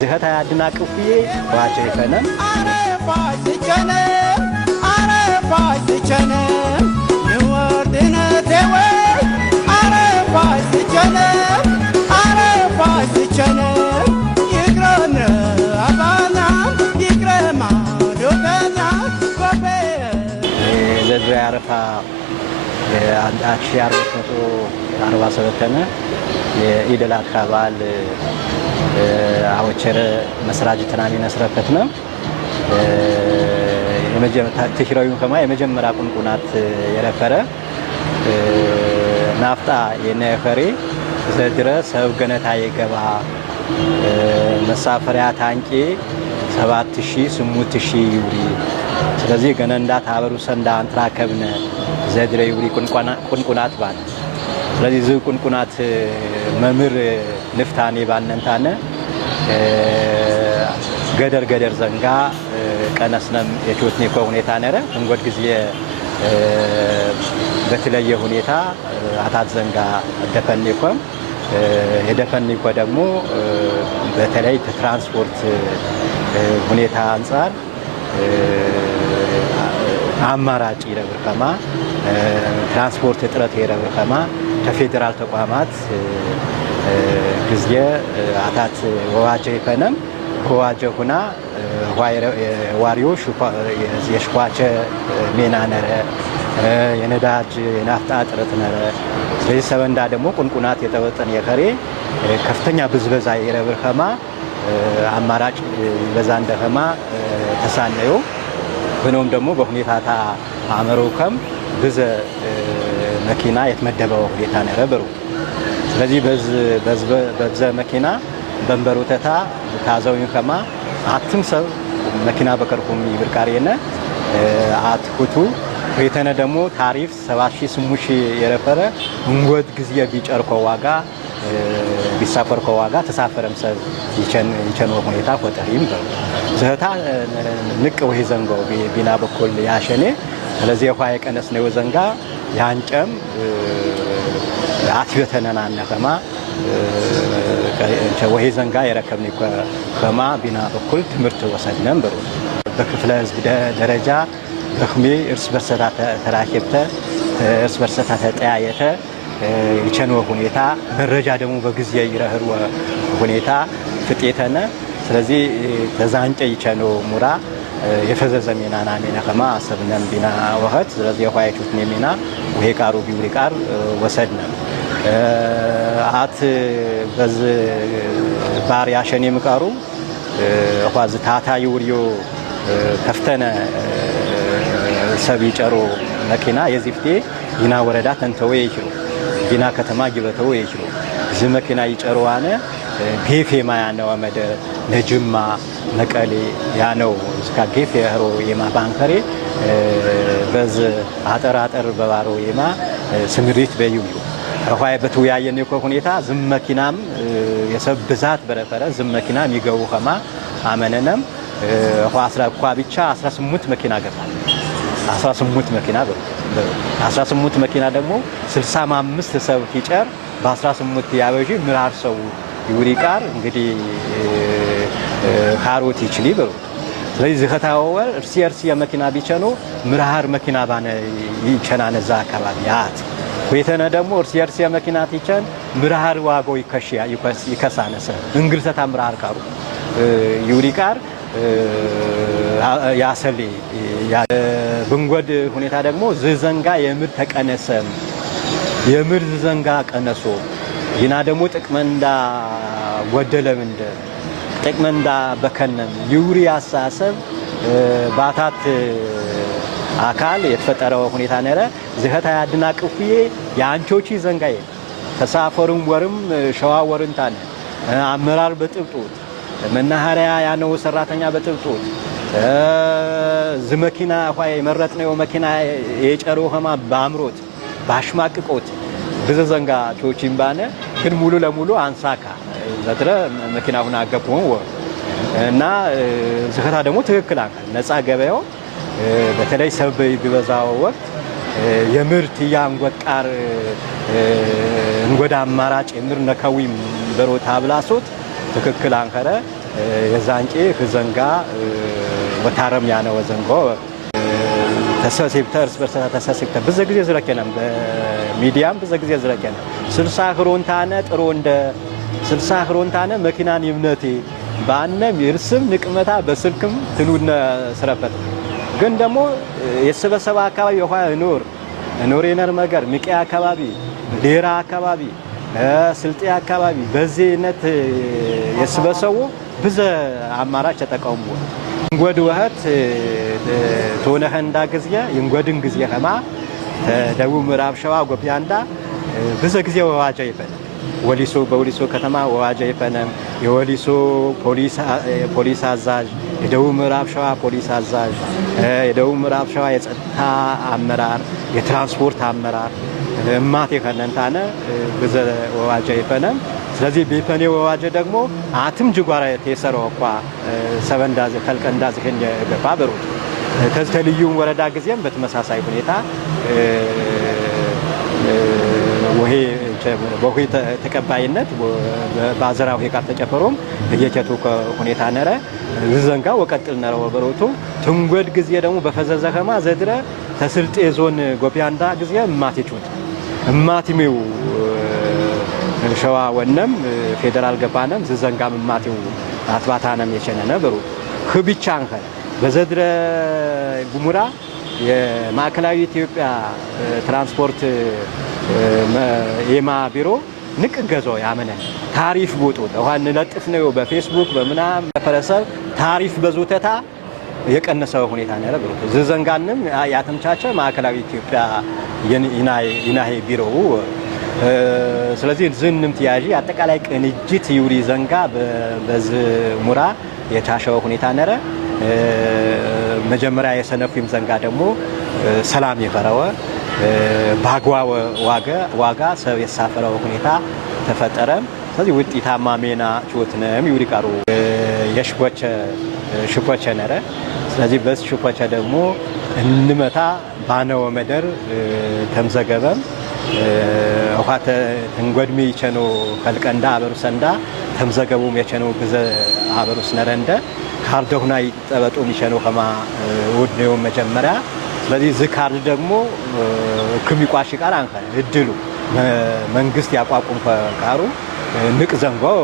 ዝኸታ ያድናቅፍዬ ዋጀ ይፈነም አረፋይ ዝቸነም ንወርድነቴ ወይ አረፋይ ዝቸነም ይግረነ አባና ይግረማ ዶቀና ኮቤ ለዚህ ያረፋ 1447 የኢድ አል አድሃ በዓል አወቸረ መስራጅ ተናሚ ነስረፈት ነው የመጀመሪያ ተሽራዩ ከማ የመጀመሪያ ቁንቁናት የረፈረ ናፍጣ የነፈሪ ዘድረ ሰብ ገነታ የገባ መሳፈሪያ ታንቂ 7000 8000 ዩሪ ስለዚህ ገነንዳ ታበሩ ሰንዳ አንትራከብነ ዘድረ ዩሪ ቁንቁናት ባል ስለዚህ ዝ ቁንቁናት መምር ንፍታኔ ባነንታነ ገደር ዘንጋ ቀነስነም የቾትኔኮ ሁኔታ ነረ እንጎድ ጊዜ በተለየ ሁኔታ አታት ዘንጋ ደፈኔኮም የደፈኔኮ ደግሞ በተለይ ትራንስፖርት ሁኔታ አንፃር አማራጭ ይረብርከማ ትራንስፖርት እጥረት ይረብርከማ ከፌደራል ተቋማት ጊዜ አታት ወዋጀ ይፈነም ወዋጀ ሁና ዋሪዮ የሽኳቸ ሜና ነረ የነዳጅ የናፍጣ እጥረት ነረ ስለዚህ ሰበንዳ ደግሞ ቁንቁናት የተወጠን የከሬ ከፍተኛ ብዝበዛ ይረብርከማ አማራጭ በዛ እንደከማ ተሳነዩ ሆኖም ደግሞ በሁኔታታ አመሮከም ብዘ መኪና የተመደበው ሁኔታ ነረበሩ ስለዚህ በዛ መኪና በንበሩተታ ታዘውኝ ከማ አትም ሰብ መኪና በከርኩም ይብርቃሪነ አትኩቱ ወይተነ ደግሞ ታሪፍ 7000 8000 የረፈረ እንጎድ ጊዜ ቢጨርኮ ዋጋ ቢሳፈርኮ ዋጋ ተሳፈረም ሰብ ይቸን ሁኔታ ፈጠሪም ዘታ ንቅ ወይ ዘንጎ ቢና በኩል ያሸኔ ስለዚህ የኳይ ቀነስ ነው ዘንጋ ያንጨም አትበተነና ነፈማ ወይ ዘንጋ የረከብኒ ከማ ቢና በኩል ትምርት ወሰድነም በሩ በክፍለ ህዝብ ደረጃ በክሜ እርስ በርሰታ ተራከብተ እርስ በርሰታ ተጠያየተ ይቸን ሁኔታ መረጃ ደግሞ በጊዜ ይረህር ሁኔታ ፍጤተነ ስለዚህ ተዛንጨ ይቸን ሙራ የፈዘዘ ሜናና ሜና ከማ አሰብነም ቢና ወህት ስለዚህ የኳይቹት ሜና ወይ ቃሩ ቢውሪ ቃር ወሰድነ አት በዝ ባር ያሸኔ ምቃሩ ኳዝ ታታ ይውሪዮ ከፍተነ ሰብ ይጨሮ መኪና የዚፍቴ ይና ወረዳ ተንተው ይችሉ ቢና ከተማ ግበተው ይችሉ ዝ መኪና ይጨሮዋነ ጌፌ ማያነው አመደ ነጅማ መቀሌ ያነው እስካ ጌፌ ያሮ የማ ባንከሬ በዝ አጠራጠር በባሮ የማ ስምሪት በዩዩ ረኋይ በተወያየን የኮ ሁኔታ ዝም መኪናም የሰብ ብዛት በረፈረ ዝም መኪና የሚገቡ ከማ አመነነም ኳ ብቻ 18 መኪና ገባል 18 መኪና በሩ 18 መኪና ደግሞ 65 ሰው ይጨር በ18 ያበጂ ምራር ሰው ይውሪቃር እንግዲህ ካሮት ይችሊ በሩ ስለዚህ ዝኸታው እርሲ የመኪና ቢቸኖ ምራር መኪና ባነ ይቸናነዛ አካባቢ ያት ወይተነ ደግሞ እርሲ የመኪና ይቸን ምራር ዋጎ ይከሽያ ይከሳነሰ እንግልሰታ ምራር ካሩ ይውሪቃር ያሰሊ ብንጎድ ሁኔታ ደግሞ ዝዘንጋ የምር ተቀነሰ የምር ዝዘንጋ ቀነሶ ይና ደግሞ ጥቅመንዳ ወደለምንደ ጥቅመንዳ በከነም ዩሪ አሳሰብ ባታት አካል የተፈጠረው ሁኔታ ነረ ዝኸታ ያድናቅፍዬ ያንቾቺ ዘንጋዬ ተሳፈሩም ወርም ሸዋ ወርንታን አመራር በጥብጡት መናኸሪያ ያነው ሰራተኛ በጥብጡት ዝመኪና ሆይ መረጥነው መኪና የጨሮ ሆማ ባምሮት ባሽማቅቆት በዘዘንጋ ቾቺም ባነ ግን ሙሉ ለሙሉ አንሳካ ዘትረ መኪና ሁና አገቡን እና ዝኸታ ደግሞ ትክክል አካል ነፃ ገበያው በተለይ ሰብ ቢበዛው ወቅት የምርት ያንጎጣር እንጎዳ አማራጭ የምር ነካዊም በሮታ ብላሶት ትክክል አንከረ የዛንቄ ህዘንጋ ወታረም ያነ ወዘንጎ ተሰሲብተ እርስ በርሳ ተሰሲብተ ብዙ ጊዜ ዝረከናም በሚዲያም ብዙ ጊዜ ዝረከናም 60 ክሮንታነ ጥሩ እንደ 60 ክሮንታነ መኪናን ይምነቴ ባነም ይርስም ንቅመታ በስልክም ትኑነ ስረበት ግን ደግሞ የሰበሰባ አካባቢ ውሃ ኖሬነር መገር ሚቂያ አካባቢ ዴራ አካባቢ ስልጤ አካባቢ በዚህነት የሰበሰቡ ብዙ አማራጭ ተጠቀሙ እንጎድ ወህት ቶነህንዳ ግዚያ እንጎድን ግዚያ ከማ ደቡብ ምዕራብ ሸዋ ጎቢያንዳ ብዙ ጊዜ ወዋጃ ይፈነ ወሊሶ በወሊሶ ከተማ ወዋጃ ይፈነም የወሊሶ ፖሊስ አዛዥ የደቡብ ምዕራብ ሸዋ ፖሊስ አዛዥ የደቡብ ምዕራብ ሸዋ የጸጥታ አመራር የትራንስፖርት አመራር እማት የከነንታነ ብዙ ወዋጃ ይፈነም ስለዚህ ቢፈኔ ወዋጀ ደግሞ አትም ጅጓራ ተሰረው እንኳ ሰበንዳዝ ከልቀንዳዝ ከኛ ገባበሩ ተልዩ ወረዳ ጊዜም በተመሳሳይ ሁኔታ ወሄ ተቀባይነት ባዘራው ሄቃት ተጨፈሮም የከቱ ሁኔታ ነረ ዝዘንጋ ወቀጥል ነረው በሮቱ ትንጎድ ጊዜ ደግሞ በፈዘዘከማ ዘድረ ተስልጤ ዞን ጎፒያንዳ ጊዜ ማቲቹት ማቲሜው ሸዋ ወነም ፌደራል ገባነም ዝዘንጋም ማቲው አትባታነም የቸነነ በሩ ክብቻንከ በዘድረ ጉሙራ የማዕከላዊ ኢትዮጵያ ትራንስፖርት የማ ቢሮ ንቅገዞ ያመነ ታሪፍ ቦቶ ለዋን ለጥፍ ነው በፌስቡክ በመናም ፈረሰብ ታሪፍ በዞተታ የቀነሰው ሁኔታ ነው ያለው ዝዘንጋንም ያተምቻቸ ማዕከላዊ ኢትዮጵያ ይናሄ ቢሮ ስለዚህ ዝንም ትያጂ አጠቃላይ ቅንጅት ይውሪ ዘንጋ በዝ ሙራ የታሸው ሁኔታ ነረ መጀመሪያ የሰነፉም ዘንጋ ደግሞ ሰላም የፈረወ ባግዋ ዋጋ ሰው የሳፈረው ሁኔታ ተፈጠረ ስለዚህ ውጤታማ ሜና ቾትነም ይውሪ ቃሩ ሽፖቸ ነረ ስለዚህ በስ ሽፖቸ ደግሞ እንመታ ባነው መደር ተምዘገበም ወፋተ እንጎድሚ ይቸኖ ከልቀንዳ አበሩሰንዳ ተምዘገቡም የቸኖ ግዘ አበሩስ ነረንደ ካርዶና ይጠበጡ ይቸኖ ከማ ወድነው መጀመሪያ ስለዚህ ዝካር ደግሞ ከሚቋሽ ቃል አንከ እድሉ መንግስት ያቋቁም ቃሩ ንቅ ዘንጓው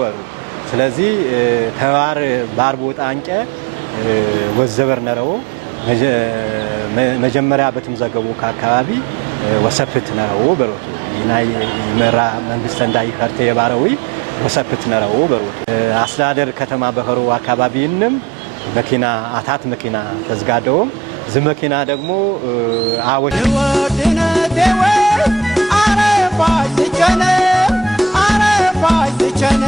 ስለዚህ ተዋር ባርቦጣ አንቀ ወዘበር ነረው መጀመሪያ በተምዘገቡ ከአካባቢ ወሰፍት ነው በሮቱ ይናይ ይመራ መንግስት እንዳይ ካርተ የባረዊ ወሰፍት ነው በሮቱ አስተዳደር ከተማ በኸሩ አካባቢንም መኪና አታት መኪና ተዝጋደው ዝመኪና ደግሞ አወሽ ወድነቴ ወይ አረፋይ ቸነ